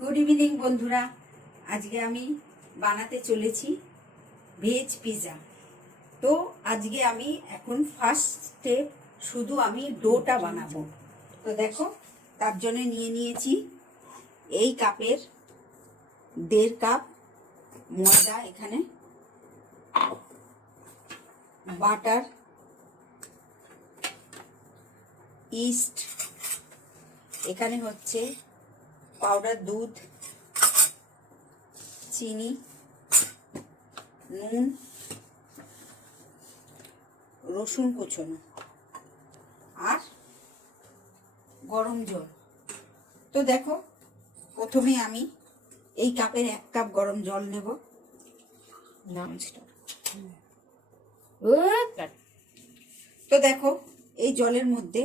Good evening বন্ধুরা, আজকে আমি বানাতে চলেছি ভেজ পিৎজা। তো আজকে আমি এখন ফার্স্ট স্টেপ শুধু আমি ডোটা বানাবো। তো দেখো, তার জন্য নিয়ে নিয়েছি এই কাপের 1.5 কাপ ময়দা, এখানে বাটার, ইস্ট, এখানে হচ্ছে পাউডার দুধ, চিনি, নুন, রসুন কুচনো আর গরম জল। তো দেখো, প্রথমে আমি এই কাপের 1 কাপ গরম জল নেব। তো দেখো, এই জলের মধ্যে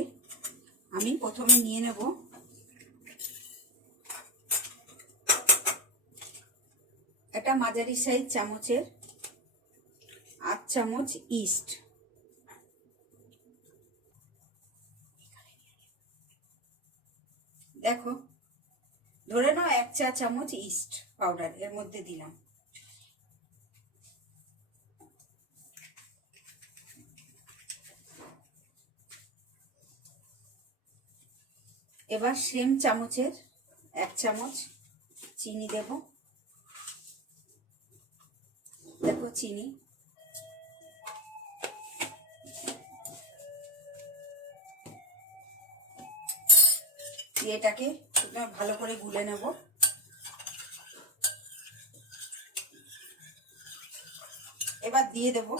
আমি প্রথমে নিয়ে নেব একটা মাঝারি সাইজ চামচের 8 চামচ ইস্ট। দেখো, ধরে নাও 1 চা চামচ ইস্ট পাউডার এর মধ্যে দিলাম। এবার সেম চামচের 1 চামচ চিনি দেব। দেখো, চিনি এটাকে ভালো করে গুলে নেব। এবার দিয়ে দেব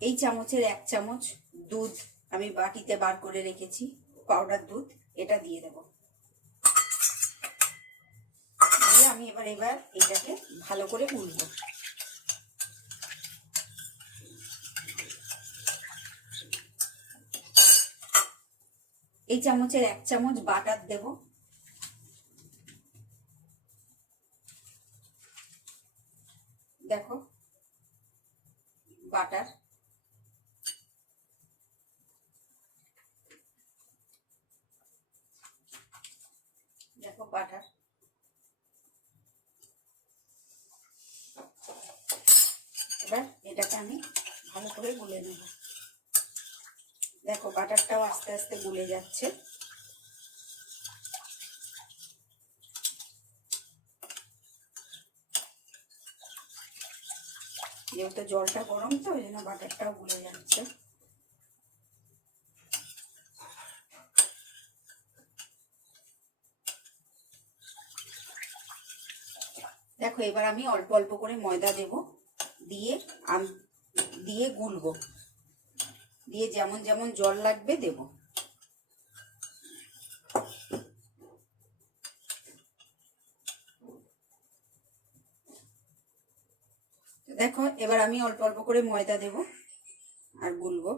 এই চামচের 1 চামচ দুধ, আমি বাটিতে বার করে রেখেছি পাউডার দুধ, এটা দিয়ে দেব। দিয়ে আমি এবার এটাকে ভালো করে গুলবো। এই চামচের 1 চামচ বাটার দেব। দেখো, বাটার, দেখো বাটার। এবার এটাকে আমি ভালো করে গুলে নেব। দেখো, বাটারটাও আস্তে আস্তে গুলে যাচ্ছে। যেহেতু জলটা গরম, তো ওই জন্য বাটারটাও গুলে যাচ্ছে। দেখো, এবার আমি অল্প অল্প করে ময়দা দেব, দিয়ে গুলবো, দিয়ে যেমন যেমন জল লাগবে দেব। দেখো, এবার আমি অল্প অল্প করে ময়দা দেব আর গুলবো।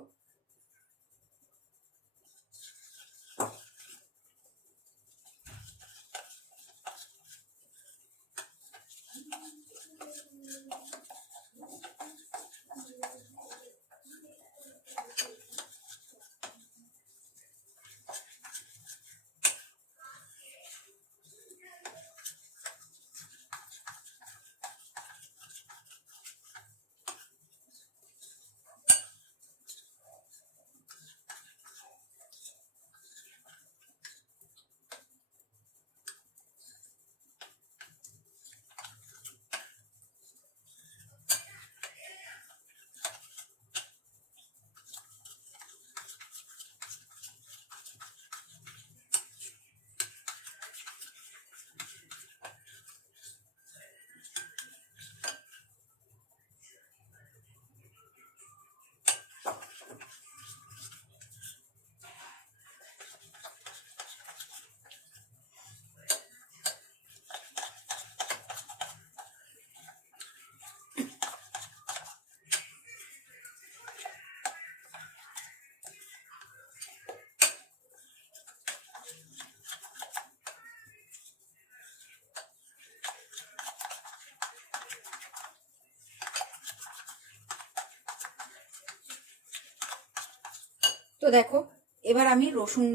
তো দেখো, এবার আমি রসুন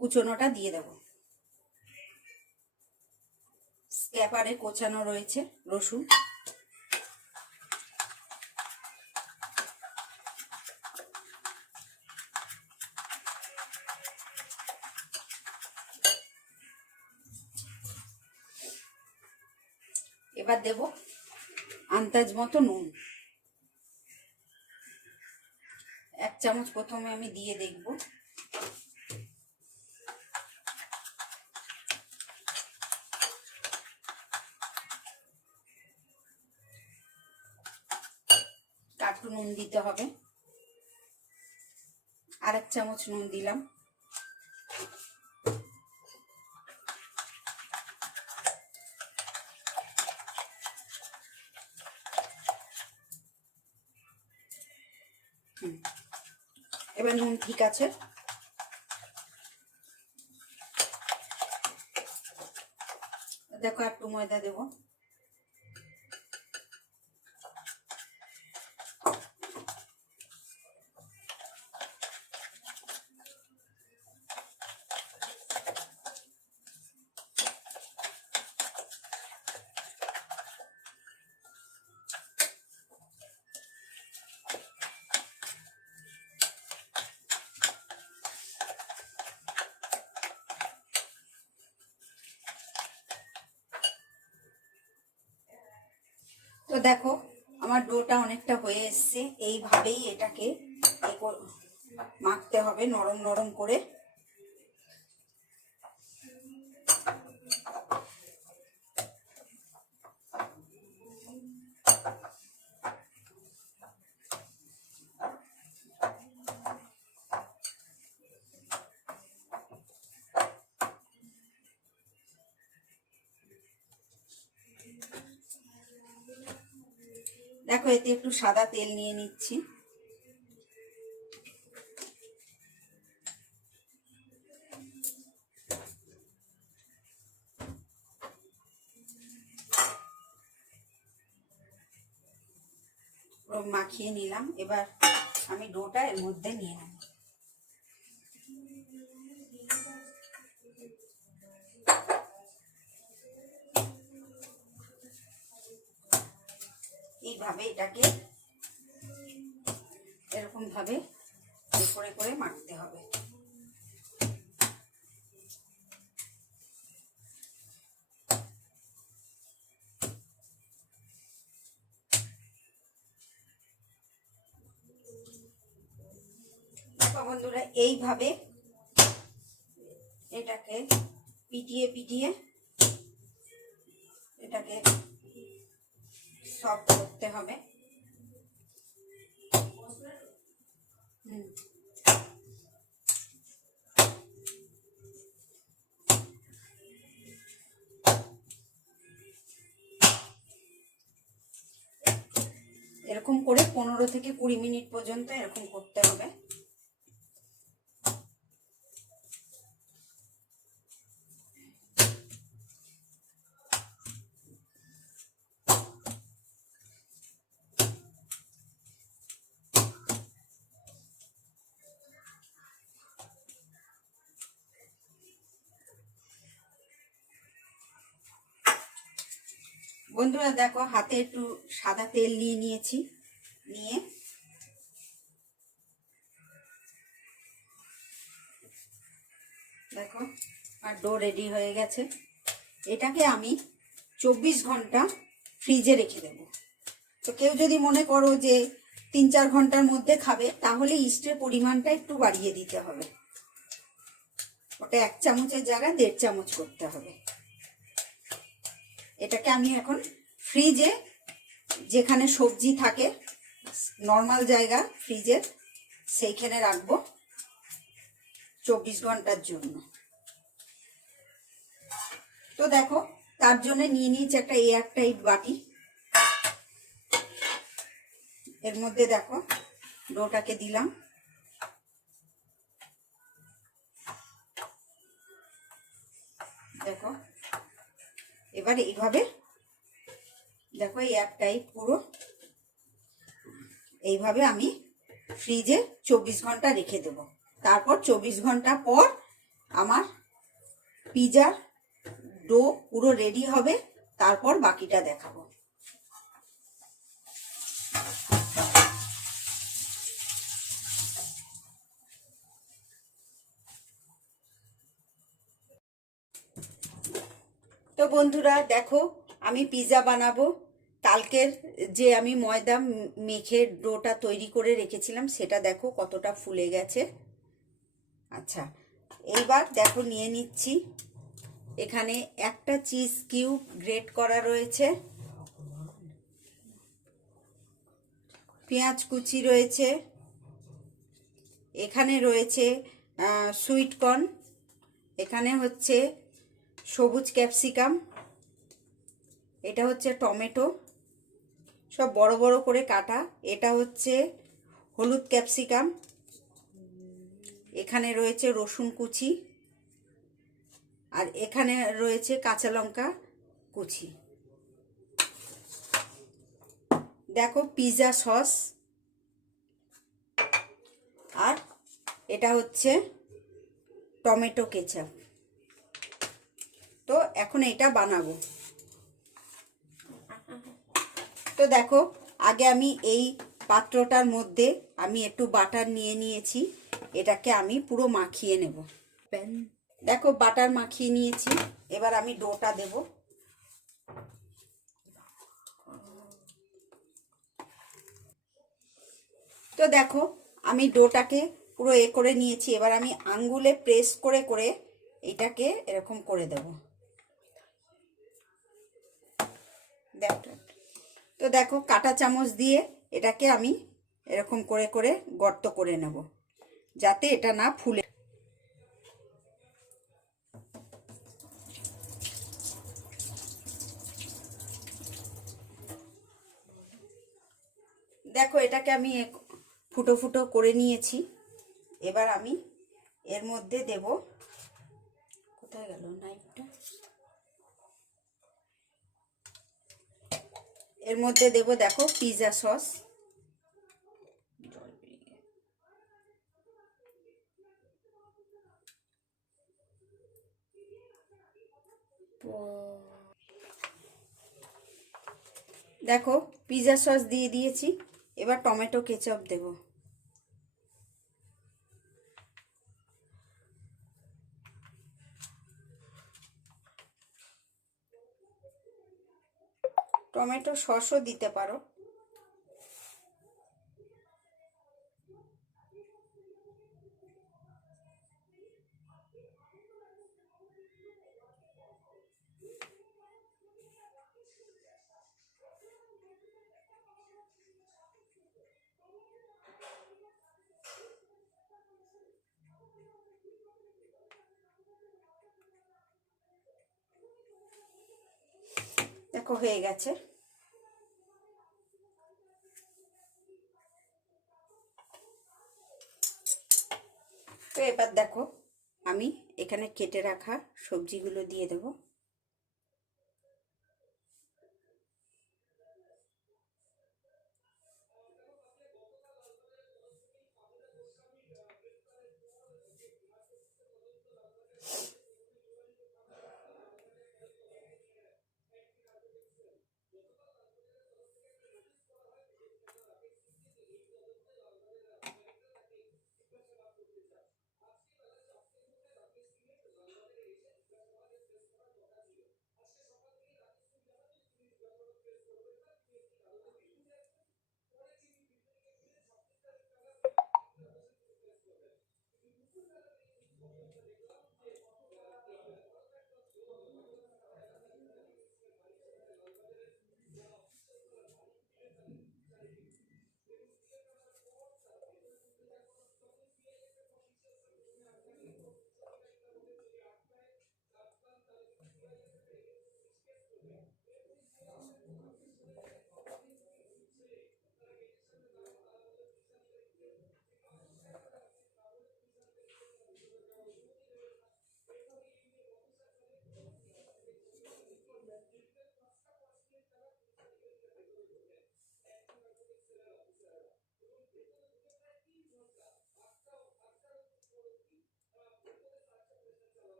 কুচনোটা দিয়ে দেব। স্ক্যাপারে কোচানো রয়েছে রসুন। এবার দেব আন্দাজ মতো নুন। 1 চামচ প্রথমে আমি দিয়ে দেখব। একটু নুন দিতে হবে। আর 1 চামচ নুন দিলাম। এবার নুন ঠিক আছে। দেখো একটু ময়দা দেব। তো দেখো আমার ডোটা অনেকটা হয়ে এসছে। এইভাবেই এটাকে মাখতে হবে নরম নরম করে। দেখো এতে একটু সাদা তেল নিয়ে নিচ্ছি। মাখিয়ে নিলাম। এবার আমি ডোটা এর মধ্যে নিয়ে নেব। এইভাবে এটাকে এরকম ভাবে করে করে মাখতে হবে। বন্ধুরা এইভাবে এটাকে পিটিয়ে পিটিয়ে এটাকে সফট করতে হবে। এরকম করে 15 থেকে 20 মিনিট পর্যন্ত এরকম করতে হবে। বন্ধুরা দেখো হাতে একটু সাদা তেল নিয়ে নিয়েছি। নিয়ে দেখো আর ডো রেডি হয়ে গেছে। এটাকে আমি 24 ঘন্টা ফ্রিজে রেখে দেব। তো কেউ যদি মনে করো যে 3-4 ঘন্টার মধ্যে খাবে, তাহলে ইস্টের পরিমাণটা একটু বাড়িয়ে দিতে হবে। ওটা 1 চামচের জায়গায় 1.5 চামচ করতে হবে। এটাকে আমি এখন ফ্রিজে, যেখানে সবজি থাকে নর্মাল জায়গা ফ্রিজের, সেইখানে রাখবো 24 ঘন্টার জন্য। তো দেখো তার জন্য নিয়ে নিয়েছি একটা এয়ারটাইট বাটি। এর মধ্যে দেখো ডোটাকে দিলাম। দেখো এবার এইভাবে দেখো এয়ারটাইট পুরো এইভাবে আমি ফ্রিজে 24 ঘন্টা রেখে দেব। তারপর 24 ঘন্টা পর আমার পিজার ডো পুরো রেডি হবে। তারপর বাকিটা দেখাবো। তো বন্ধুরা দেখো, আমি পিৎজা বানাবো। কালকের যে আমি ময়দা মেখে ডোটা তৈরি করে রেখেছিলাম সেটা দেখো কতটা ফুলে গেছে। আচ্ছা, এইবার দেখো নিয়ে নিচ্ছি। এখানে একটা চিজ কিউব গ্রেট করা রয়েছে, পেঁয়াজ কুচি রয়েছে, এখানে রয়েছে সুইট কর্ন, এখানে হচ্ছে সবুজ ক্যাপসিকাম, এটা হচ্ছে টমেটো, সব বড় বড় করে কাটা। এটা হচ্ছে হলুদ ক্যাপসিকাম, এখানে রয়েছে রসুন কুচি, আর এখানে রয়েছে কাঁচা লঙ্কা কুচি। দেখো পিৎজা সস, আর এটা হচ্ছে টমেটো কেচাপ। তো এখন এটা বানাবো। তো দেখো, আগে আমি এই পাত্রটার মধ্যে আমি একটু বাটার নিয়ে নিয়েছি, এটাকে আমি পুরো মাখিয়ে নেব। দেখো বাটার মাখিয়ে নিয়েছি, এবার আমি ডোটা দেব। তো দেখো আমি ডোটাকে পুরো করে নিয়েছি, এবার আমি আঙ্গুলে প্রেস করে করে এটাকে এরকম করে দেব। তো দেখো কাঁটা চামচ দিয়ে এটাকে আমি এরকম করে করে গর্ত করে নেব, যাতে এটা না ফুলে। দেখো এটাকে আমি ফুটো ফুটো করে নিয়েছি। এবার আমি এর মধ্যে দেব, কোথায় গেল নাইফটা, এর মধ্যে দেব দেখো পিৎজা সস। দেখো পিৎজা সস দিয়ে দিয়েছি, এবার টমেটো কেচাপ দেব। টমেটো সসও দিতে পারো। দেখো হয়ে গেছে। তো এবার দেখো আমি এখানে কেটে রাখা সবজিগুলো দিয়ে দেব।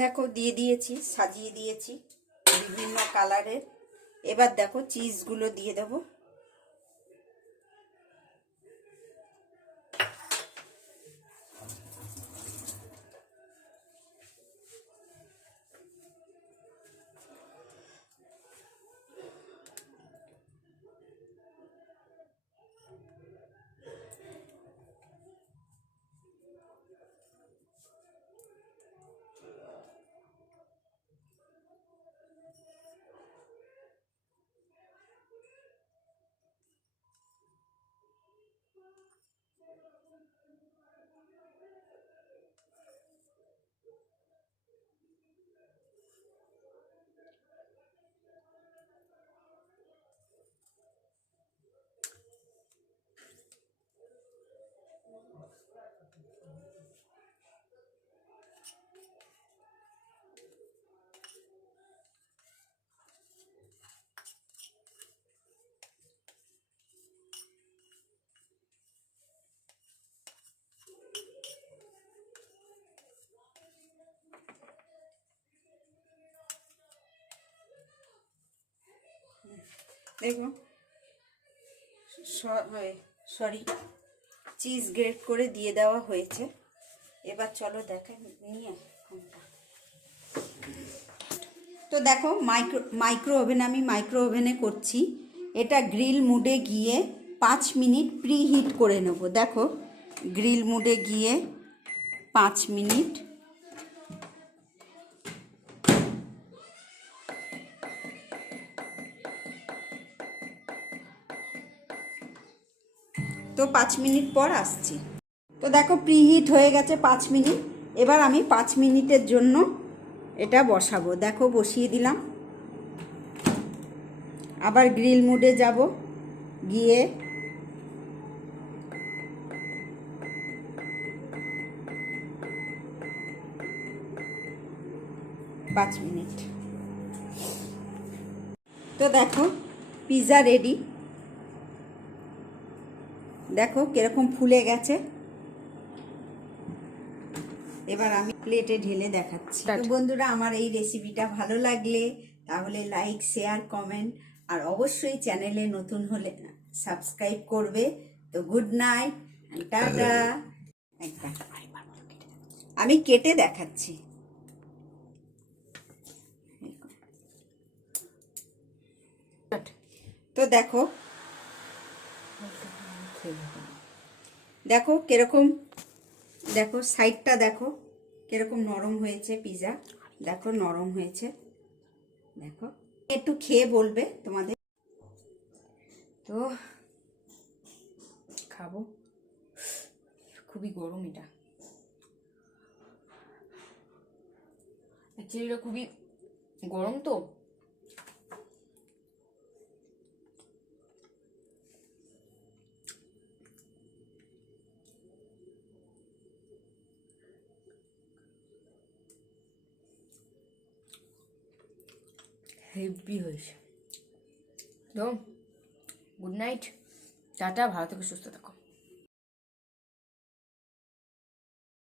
দেখো দিয়ে দিয়েছি, সাজিয়ে দিয়েছি বিভিন্ন কালারের। এবার দেখো চিজগুলো দিয়ে দেবো। দেখো সরি, চিজ গ্রেট করে দিয়ে দেওয়া হয়েছে। এবার চলো দেখে নিয়ে কোনটা। তো দেখো মাইক্রো ওভেনে করছি। এটা গ্রিল মুডে গিয়ে 5 মিনিট প্রি হিট করে নেব। দেখো গ্রিল মুডে গিয়ে 5 মিনিট। তো 5 মিনিট পর আসছি। তো দেখো প্রিহিট হয়ে গেছে 5 মিনিট। এবার আমি 5 মিনিটের জন্য এটা বসাবো। দেখো বসিয়ে দিলাম। আবার গ্রিল মুডে যাব, গিয়ে পাঁচ মিনিট। তো দেখো পিৎজা রেডি। দেখো কিরকম ফুলে গেছে। এবার আমি প্লেটে ঢেলে দেখাচ্ছি। তো বন্ধুরা, আমার এই রেসিপিটা ভালো লাগলে তাহলে লাইক, শেয়ার, কমেন্ট আর অবশ্যই চ্যানেলে নতুন হলে সাবস্ক্রাইব করবে। তো গুড নাইট, টাটা। আমি কেটে দেখাচ্ছি। তো দেখো দেখো কিরকম, দেখো সাইডটা দেখো কিরকম নরম হয়েছে পিৎজা। দেখো নরম হয়েছে। দেখো একটু খেয়ে বলবে তোমাদের। তো খাবো, খুবই গরম এটা। অ্যাকচুয়ালি এটা খুবই গরম তো। হেভি হয়েছে। তো গুড নাইট, টাটা, ভালো থেকে সুস্থ থাকো।